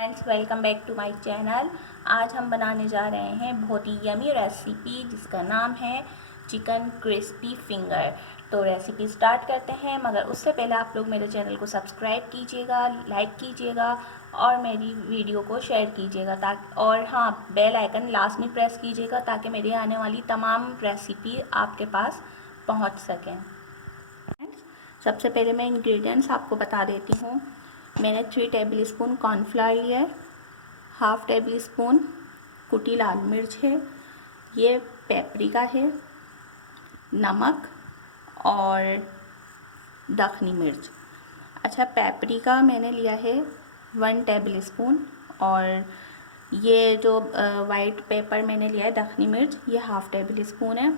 Friends, welcome back to my channel. आज हम बनाने जा रहे हैं बहुत ही यमी रेसिपी जिसका नाम है चिकन क्रिस्पी फिंगर। तो रेसिपी स्टार्ट करते हैं, मगर उससे पहले आप लोग मेरे चैनल को सब्सक्राइब कीजिएगा, लाइक कीजिएगा और मेरी वीडियो को शेयर कीजिएगा ताकि और हाँ, बेल आइकन लास्ट में प्रेस कीजिएगा ताकि मेरी आने वाली तमाम रेसिपी आपके पास पहुँच सकें। सबसे पहले मैं इंग्रेडिएंट्स आपको बता देती हूँ। मैंने 3 टेबल स्पून कॉर्नफ्लावर लिया है, हाफ़ टेबल स्पून कुटी लाल मिर्च है, ये पेपरिका है, नमक और दखनी मिर्च। अच्छा, पेपरिका मैंने लिया है 1 टेबल स्पून और ये जो वाइट पेपर मैंने लिया है दखनी मिर्च, ये हाफ़ टेबल स्पून है।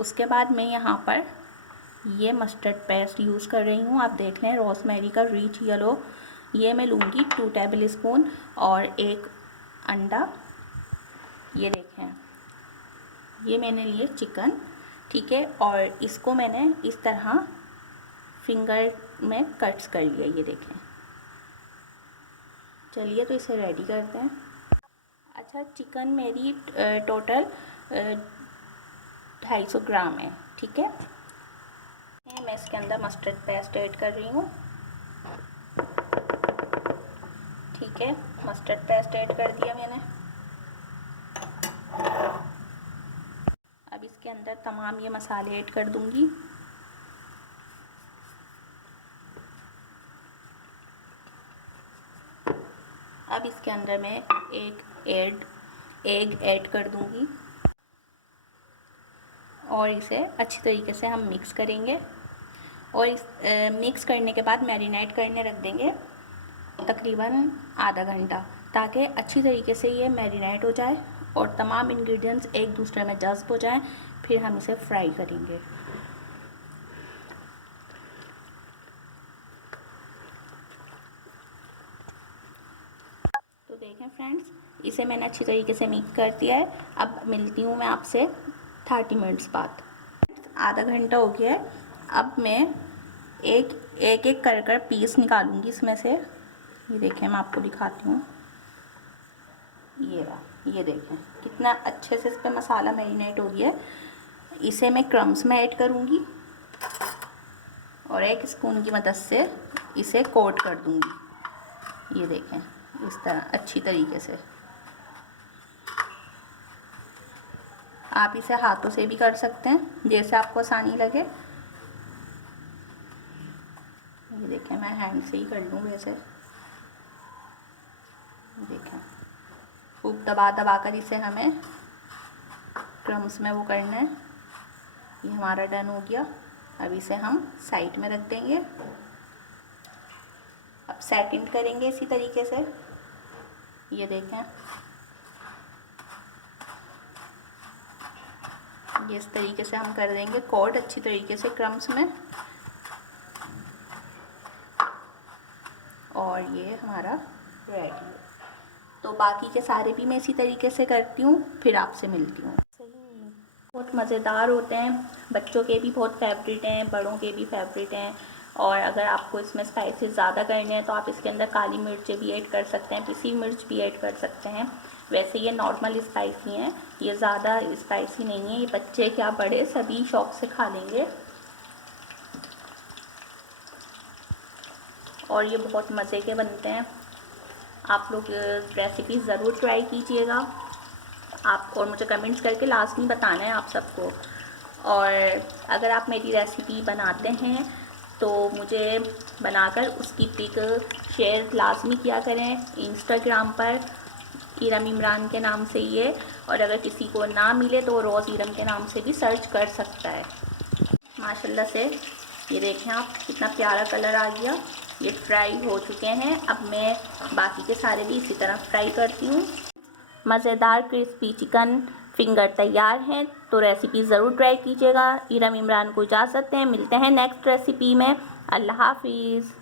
उसके बाद मैं यहाँ पर ये मस्टर्ड पेस्ट यूज़ कर रही हूँ। आप देख लें, रोज़मेरी का रिच येलो, ये मैं लूँगी 2 टेबल स्पून और 1 अंडा। ये देखें, ये मैंने लिए चिकन, ठीक है। और इसको मैंने इस तरह फिंगर में कट्स कर लिया, ये देखें। चलिए तो इसे रेडी करते हैं। अच्छा, चिकन मेरी टोटल 250 ग्राम है, ठीक है। मैं इसके अंदर मस्टर्ड पेस्ट ऐड कर रही हूँ, ठीक है। मस्टर्ड पेस्ट ऐड कर दिया मैंने। अब इसके अंदर तमाम ये मसाले ऐड कर दूंगी। अब इसके अंदर मैं एक एग ऐड कर दूंगी और इसे अच्छी तरीके से हम मिक्स करेंगे। और इस मिक्स करने के बाद मैरिनेट करने रख देंगे तकरीबन आधा घंटा, ताकि अच्छी तरीके से ये मैरिनेट हो जाए और तमाम इंग्रेडिएंट्स एक दूसरे में जज़्ब हो जाएं। फिर हम इसे फ्राई करेंगे। तो देखें फ्रेंड्स, इसे मैंने अच्छी तरीके से मिक्स कर दिया है। अब मिलती हूँ मैं आपसे 30 मिनट्स बाद। आधा घंटा हो गया है। अब मैं एक कर पीस निकालूंगी इसमें से। ये देखें, मैं आपको दिखाती हूँ। ये देखें कितना अच्छे से इस पर मसाला मैरिनेट हो गया है। इसे मैं क्रम्स में ऐड करूँगी और एक स्पून की मदद से इसे कोट कर दूँगी। ये देखें, इस तरह अच्छी तरीके से। आप इसे हाथों से भी कर सकते हैं, जैसे आपको आसानी लगे। ये देखें, मैं हैंड से ही कर लूँ वैसे। देखें, खूब दबा दबा कर इसे हमें क्रम्स में वो करना है। ये हमारा डन हो गया। अब इसे हम साइड में रख देंगे। अब सेकंड करेंगे इसी तरीके से। ये देखें, ये इस तरीके से हम कर देंगे कोट अच्छी तरीके से क्रम्स में। और ये हमारा रेडी है। तो बाकी के सारे भी मैं इसी तरीके से करती हूँ, फिर आपसे मिलती हूँ। बहुत मज़ेदार होते हैं, बच्चों के भी बहुत फेवरेट हैं, बड़ों के भी फेवरेट हैं। और अगर आपको इसमें स्पाइसेस ज़्यादा करने हैं तो आप इसके अंदर काली मिर्च भी ऐड कर सकते हैं, पिसी मिर्च भी ऐड कर सकते हैं। वैसे ये नॉर्मल स्पाइसी हैं, ये ज़्यादा स्पाइसी नहीं है। ये बच्चे क्या बड़े सभी शौक़ से खा लेंगे और ये बहुत मज़े के बनते हैं। आप लोग रेसिपी ज़रूर ट्राई कीजिएगा आप, और मुझे कमेंट्स करके लास्ट में बताना है आप सबको। और अगर आप मेरी रेसिपी बनाते हैं तो मुझे बनाकर उसकी पिक शेयर लाजमी किया करें इंस्टाग्राम पर, इरम इमरान के नाम से ही है। और अगर किसी को ना मिले तो रोज़ इरम के नाम से भी सर्च कर सकता है। माशाल्लाह से ये देखें आप, कितना प्यारा कलर आ गया। ये फ्राई हो चुके हैं। अब मैं बाकी के सारे भी इसी तरह फ्राई करती हूँ। मज़ेदार क्रिस्पी चिकन फिंगर तैयार हैं। तो रेसिपी ज़रूर ट्राई कीजिएगा। इरम इमरान को इजाज़त दें, मिलते हैं नेक्स्ट रेसिपी में। अल्लाह हाफिज़।